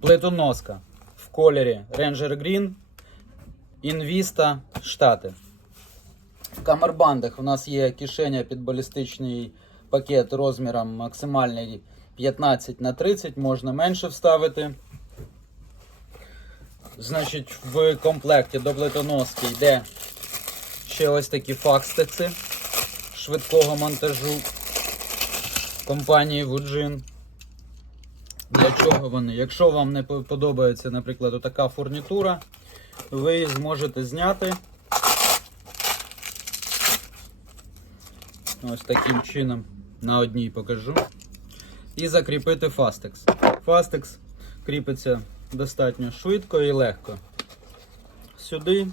Плитоноска в кольорі Ranger Green, Invista Штати. В камербандах у нас є кишеня під балістичний пакет розміром максимальний 15 на 30, можна менше вставити. Значить, в комплекті до плитоноски йде ще ось такі факстекси швидкого монтажу компанії Вуджин. Для чого вони? Якщо вам не подобається, наприклад, така фурнітура, ви зможете зняти ось таким чином на одній покажу. І закріпити фастекс. Фастекс кріпиться достатньо швидко і легко. Сюди.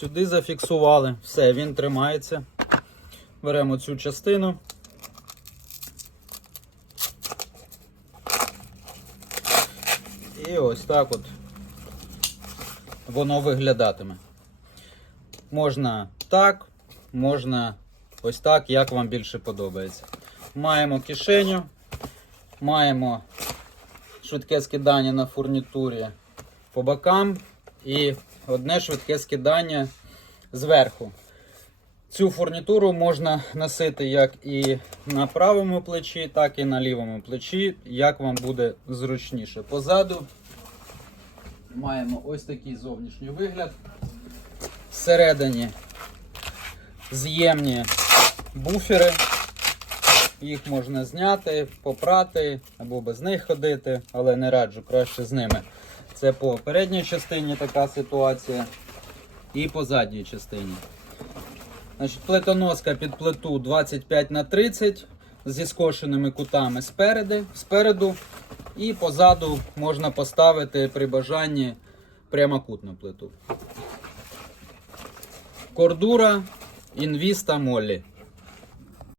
Сюди зафіксували. Все, він тримається. Беремо цю частину. І ось так от воно виглядатиме. Можна так, можна ось так, як вам більше подобається. Маємо кишеню, маємо швидке скидання на фурнітурі по бокам і одне швидке скидання зверху. Цю фурнітуру можна носити як і на правому плечі, так і на лівому плечі, як вам буде зручніше. Позаду маємо ось такий зовнішній вигляд. Всередині з'ємні буфери. Їх можна зняти, попрати або без них ходити, але не раджу краще з ними. Це по передній частині така ситуація і по задній частині. Значить, плитоноска під плиту 25 на 30 зі скошеними кутами спереди, спереду. І позаду можна поставити при бажанні прямокутну плиту. Кордура Invista Molly.